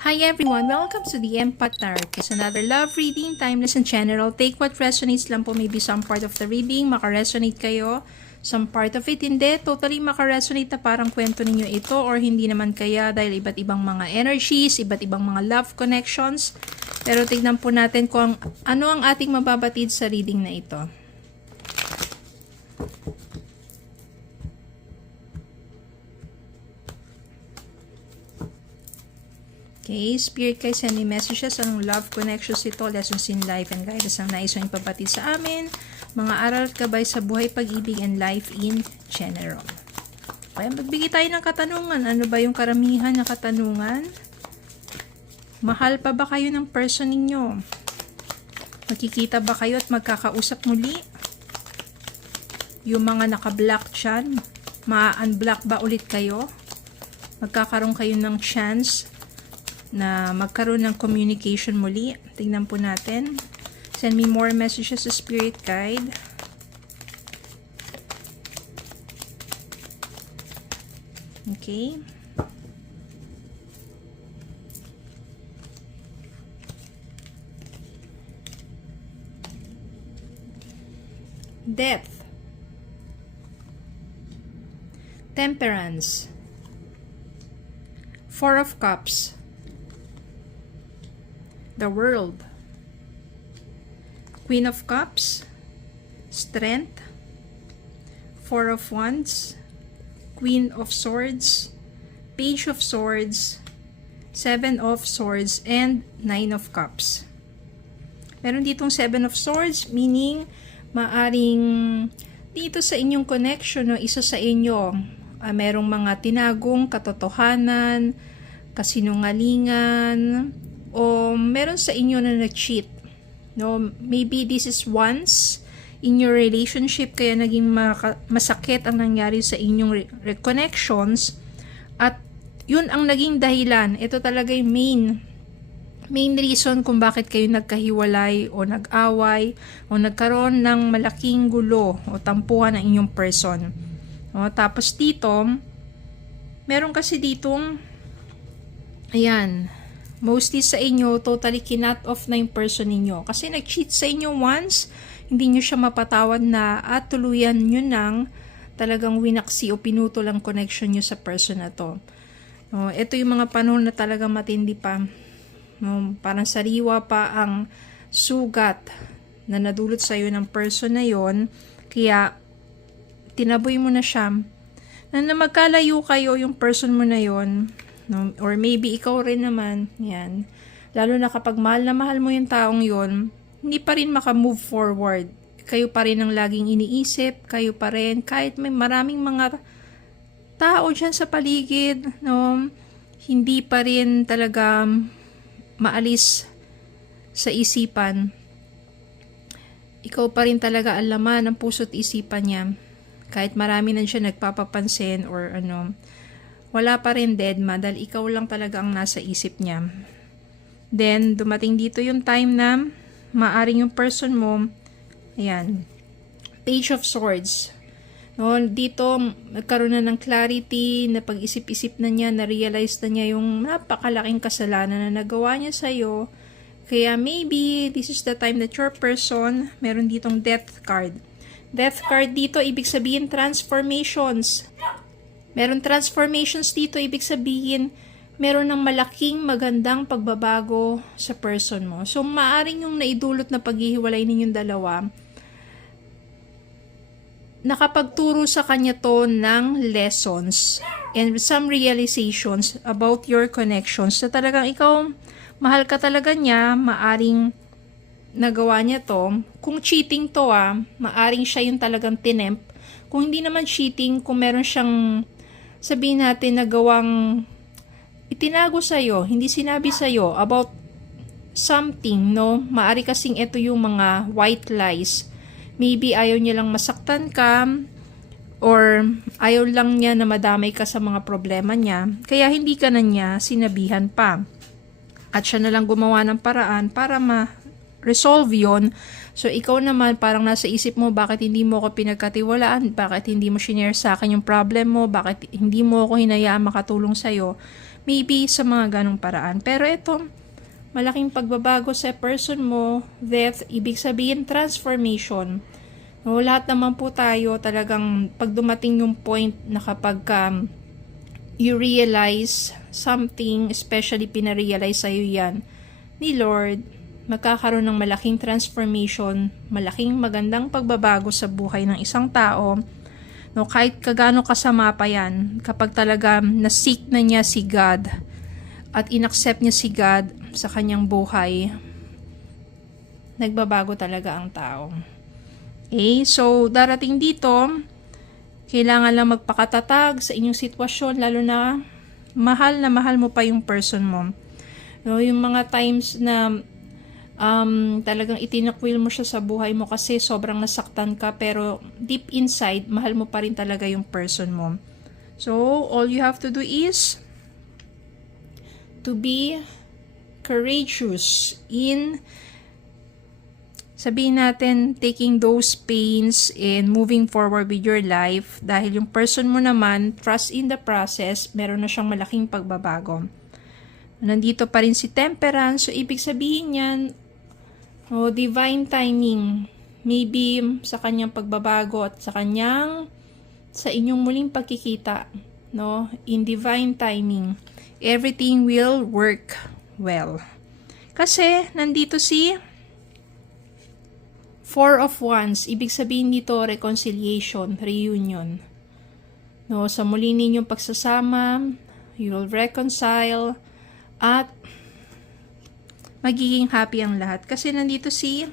Hi everyone! Welcome to the Empath Tarot. It's another love reading, timeless and general. Take what resonates lang po, maybe some part of the reading, makaresonate kayo. Some part of it, hindi. Totally makaresonate na parang kwento ninyo ito or hindi naman kaya dahil iba't ibang mga energies, iba't ibang mga love connections. Pero tignan po natin kung ano ang ating mababatid sa reading na ito. Okay, Spirit guys, send me messages. Anong love connections ito, lessons in life and guidance ang nais mong ipapatid sa amin. Mga aral at gabay sa buhay, pag-ibig and life in general. Kaya magbigay tayo ng katanungan. Ano ba yung karamihan na katanungan? Mahal pa ba kayo ng person ninyo? Magkikita ba kayo at magkakausap muli? Yung mga naka-block dyan, ma-unblock ba ulit kayo? Magkakaroon kayo ng chance na magkaroon ng communication muli. Tingnan po natin. Send me more messages sa Spirit Guide. Okay. Death. Temperance. Four of Cups. The World, Queen of Cups, Strength, Four of Wands, Queen of Swords, Page of Swords, Seven of Swords, and Nine of Cups. Meron ditong Seven of Swords, meaning maaring dito sa inyong connection, no, isa sa inyo, merong mga tinagong katotohanan, kasinungalingan, o meron sa inyo na nag-cheat. No, maybe this is once in your relationship kaya naging masakit ang nangyari sa inyong reconnections at yun ang naging dahilan. Ito talaga yung main reason kung bakit kayo nagkahiwalay o nag-away o nagkaroon ng malaking gulo o tampuhan ng inyong person. No, tapos dito, meron kasi ditong ayan, mostly sa inyo, totally kinut off na yung person ninyo. Kasi nag-cheat sa inyo once, hindi nyo siya mapatawad na at tuluyan nyo nang talagang winaksi o pinutol ang connection nyo sa person na to. No, ito yung mga panahon na talagang matindi pa. No, parang sariwa pa ang sugat na nadulot sa iyo ng person na yon. Kaya, tinaboy mo na siya. Na magkalayo kayo yung person mo na yon. No? Or maybe ikaw rin naman, yan. Lalo na kapag mahal na mahal mo yung taong yon, hindi pa rin maka-move forward. Kayo pa rin ang laging iniisip, kayo pa rin, kahit may maraming mga tao dyan sa paligid, no? Hindi pa rin talaga maalis sa isipan. Ikaw pa rin talaga ang laman ng puso't isipan niya. Kahit marami na siya nagpapapansin or ano, wala pa rin deadma dahil ikaw lang talaga ang nasa isip niya. Then, dumating dito yung time na maaring yung person mo, ayan, Page of Swords. No, dito, nagkaroon na ng clarity, na pag-isip-isip na niya, na-realize na niya yung napakalaking kasalanan na nagawa niya sa'yo. Kaya maybe, this is the time that your person, meron ditong Death card. Death card dito, ibig sabihin transformations. Meron transformations dito, ibig sabihin, meron ng malaking magandang pagbabago sa person mo. So, maaring yung naidulot na paghihiwalay ninyong dalawa, nakapagturo sa kanya to ng lessons and some realizations about your connections na talagang ikaw, mahal ka talaga niya, maaring nagawa niya to. Kung cheating to, maaring siya yung talagang tinemp. Kung hindi naman cheating, kung meron siyang sabihin natin nagawang itinago sa'yo, hindi sinabi sa'yo about something, no? Maari kasing ito yung mga white lies. Maybe ayaw niya lang masaktan ka or ayaw lang niya na madamay ka sa mga problema niya. Kaya hindi ka na niya sinabihan pa. At siya na lang gumawa ng paraan para ma-resolve yon. So, ikaw naman, parang nasa isip mo, bakit hindi mo ako pinagkatiwalaan? Bakit hindi mo shinare sa akin yung problem mo? Bakit hindi mo ako hinayaan makatulong sa'yo? Maybe sa mga ganong paraan. Pero ito, malaking pagbabago sa person mo, death, ibig sabihin transformation. No, lahat naman po tayo talagang pag dumating yung point na kapag you realize something, especially pinarealize sa'yo yan ni Lord, magkakaroon ng malaking transformation, malaking magandang pagbabago sa buhay ng isang tao. No, kahit kagano kasama pa yan, kapag talaga na-seek na niya si God at inaccept niya si God sa kanyang buhay, nagbabago talaga ang tao. Okay, so darating dito, kailangan lang magpakatatag sa inyong sitwasyon, lalo na mahal mo pa yung person mo. No, yung mga times na talagang itinakwil mo siya sa buhay mo kasi sobrang nasaktan ka, pero deep inside, mahal mo pa rin talaga yung person mo. So, all you have to do is to be courageous in, sabihin natin, taking those pains and moving forward with your life, dahil yung person mo naman, trust in the process, meron na siyang malaking pagbabago. Nandito pa rin si Temperance, so ibig sabihin yan, divine timing, maybe sa kanyang pagbabago at sa inyong muling pagkikita, no? In divine timing, everything will work well. Kasi nandito si Four of Wands, ibig sabihin dito reconciliation, reunion. No, sa muli ninyong pagsasama, you will reconcile at magiging happy ang lahat. Kasi nandito si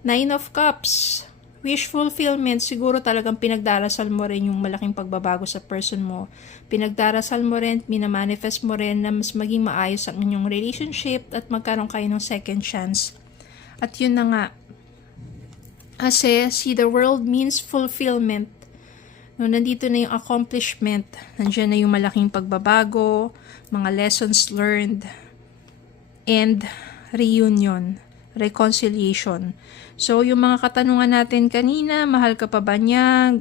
Nine of Cups. Wish fulfillment, siguro talagang pinagdarasal mo rin yung malaking pagbabago sa person mo. Pinagdarasal mo rin, minamanifest mo rin na mas maging maayos ang inyong relationship at magkaroon kayo ng second chance. At yun na nga. Kasi see the world means fulfillment. No, nandito na yung accomplishment. Nandiyan na yung malaking pagbabago, mga lessons learned, and reunion, reconciliation. So, yung mga katanungan natin kanina, mahal ka pa ba niya?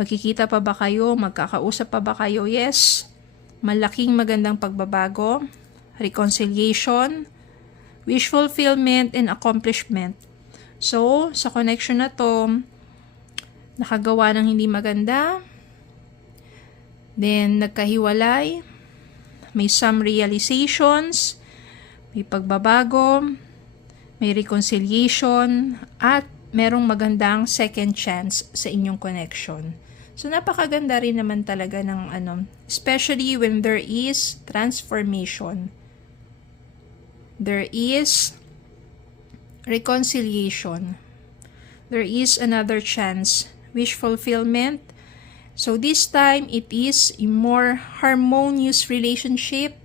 Magkikita pa ba kayo? Magkakausap pa ba kayo? Yes. Malaking magandang pagbabago, reconciliation, wish fulfillment, and accomplishment. So, sa connection na to, nakagawa ng hindi maganda, then nagkahiwalay, may some realizations, may pagbabago, may reconciliation, at merong magandang second chance sa inyong connection. So, napakaganda rin naman talaga ng especially when there is transformation. There is reconciliation. There is another chance. Wish fulfillment. So this time, it is a more harmonious relationship.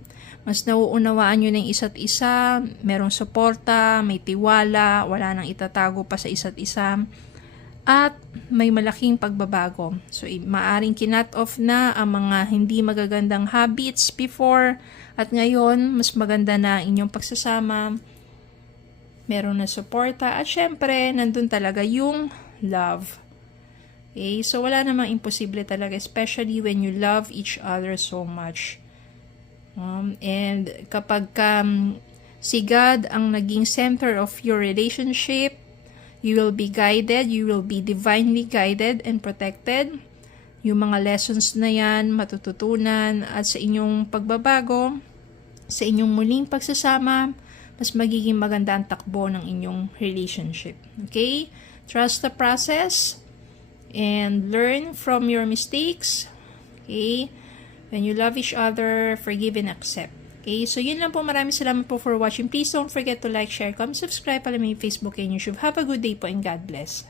Mas nauunawaan nyo ng isa't isa. Merong suporta, may tiwala, wala nang itatago pa sa isa't isa. At may malaking pagbabago. So maaring kinat off na ang mga hindi magagandang habits before. At ngayon, mas maganda na inyong pagsasama. Meron na suporta. At syempre, nandun talaga yung love. Okay? So, wala namang imposible talaga, especially when you love each other so much. And kapag si God ang naging center of your relationship, you will be guided, you will be divinely guided and protected. Yung mga lessons na yan, matututunan, at sa inyong pagbabago, sa inyong muling pagsasama, mas magiging maganda ang takbo ng inyong relationship. Okay? Trust the process and learn from your mistakes. Okay? When you love each other, forgive and accept. Okay? So, yun lang po. Maraming salamat po for watching. Please don't forget to like, share, comment, subscribe. Pala may Facebook and YouTube. Have a good day po and God bless.